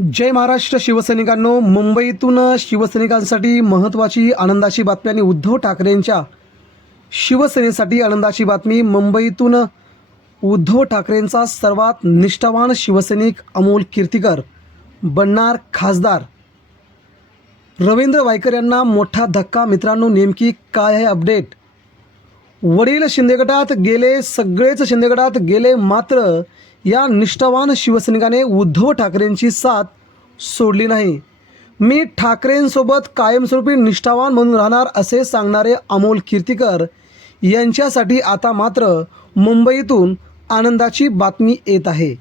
जय महाराष्ट्र शिवसैनिकांनो मुंबईतून शिवसैनिकांसाठी महत्त्वाची आनंदाची बातमी आणि उद्धव ठाकरेंच्या शिवसेनेसाठी आनंदाची बातमी. मुंबईतून उद्धव ठाकरेंचा सर्वात निष्ठावान शिवसैनिक अमोल कीर्तिकर बनणार खासदार. रवींद्र वायकर यांना मोठा धक्का. मित्रांनो नेमकी काय आहे अपडेट? वडील शिंदेगटात गेले सगळेच शिंदेगटात गेले मात्र या निष्ठावान शिवसैनिकाने उद्धव ठाकरेंची साथ सोडली नाही. मी ठाकरेंसोबत कायमस्वरूपी निष्ठावान म्हणून राहणार असे सांगणारे अमोल कीर्तीकर यांच्यासाठी आता मात्र मुंबईतून आनंदाची बातमी येत आहे.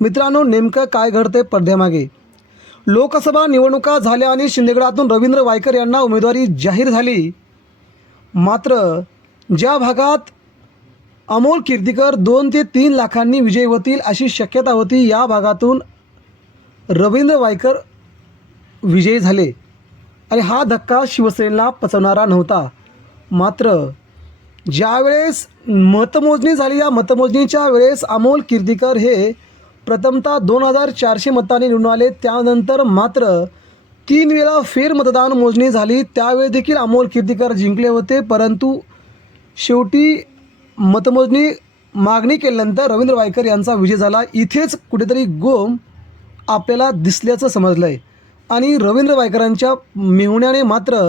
मित्रांनो नेमकं काय घडते पडद्यामागे. लोकसभा निवडणुका झाल्या आणि शिंदेगडातून रवींद्र वायकर यांना उमेदवारी जाहीर झाली. मात्र ज्या भागात अमोल कीर्तीकर दोन ते तीन लाखांनी विजयी होतील अशी शक्यता होती. या भागातून रवींद्र वायकर विजयी झाले. आणि हा धक्का शिवसेनेला पचवणारा नव्हता. मात्र ज्यावेळेस मतमोजणी झाली या मतमोजणीच्या वेळेस अमोल कीर्तीकर हे प्रथमतः दोन हजार चारशे मतांनी निवडून आले. त्यानंतर मात्र तीन वेळा फेरमतदान मोजणी झाली. त्यावेळी देखील अमोल कीर्तीकर जिंकले होते परंतु शेवटी मतमोजणी मागणी केल्यानंतर रवींद्र वायकर यांचा विजय झाला. इथेच कुठेतरी गोम आपल्याला दिसल्याचं समजलं आहे आणि रवींद्र वायकरांच्या मेहुण्याने मात्र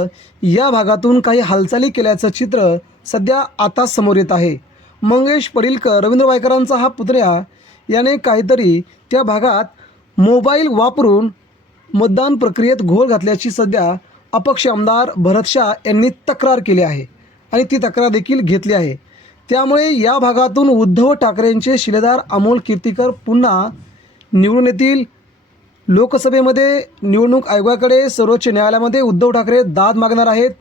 या भागातून काही हालचाली केल्याचं चित्र सध्या आता समोर येत आहे. मंगेश पडिलकर रवींद्र वायकरांचा हा पुतण्या याने काहीतरी त्या भागात मोबाईल वापरून मतदान प्रक्रियेत घोळ घातल्याची सध्या अपक्ष आमदार भरत शाह यांनी तक्रार केली आहे. आणि ती तक्रार देखील घेतली आहे. त्यामुळे या भागातून उद्धव ठाकरेंचे शिलेदार अमोल कीर्तीकर पुन्हा निवडून येतील. लोकसभेमध्ये निवडणूक आयोगाकडे सर्वोच्च न्यायालयामध्ये उद्धव ठाकरे दाद मागणार आहेत.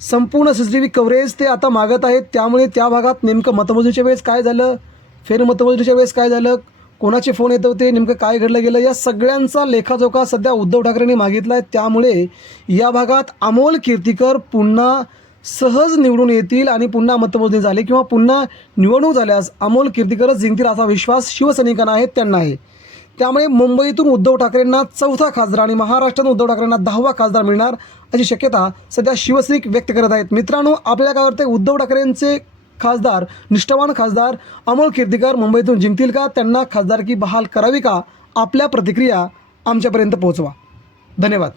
संपूर्ण C C T V coverage ते आता मागत आहेत. त्यामुळे त्या भागात नेमकं मतमोजणीच्या वेळेस काय झालं? फेरमतमोजणीच्या वेळेस काय झालं? कोणाचे फोन येत होते? नेमकं काय घडलं गेलं? या सगळ्यांचा लेखाजोखा सध्या उद्धव ठाकरेंनी मागितला आहे त्यामुळे या भागात अमोल कीर्तीकर पुन्हा सहज निवडून येतील आणि पुन्हा मतमोजणी झाली किंवा पुन्हा निवडणूक झाल्यास अमोल कीर्तीकरच जिंकतील असा विश्वास शिवसैनिकांना आहे त्यांना आहे. त्यामुळे मुंबईतून उद्धव ठाकरेंना चौथा खासदार आणि महाराष्ट्रातून उद्धव ठाकरेंना दहावा खासदार मिळणार अशी शक्यता सध्या शिवसैनिक व्यक्त करत आहेत. मित्रांनो आपल्या काय वाटते उद्धव ठाकरेंचे खासदार निष्ठावान खासदार अमोल कीर्तीकर मुंबईतून जिंकतील का? त्यांना खासदारकी बहाल करावी का? आपल्या प्रतिक्रिया आमच्यापर्यंत पोहोचवा. धन्यवाद.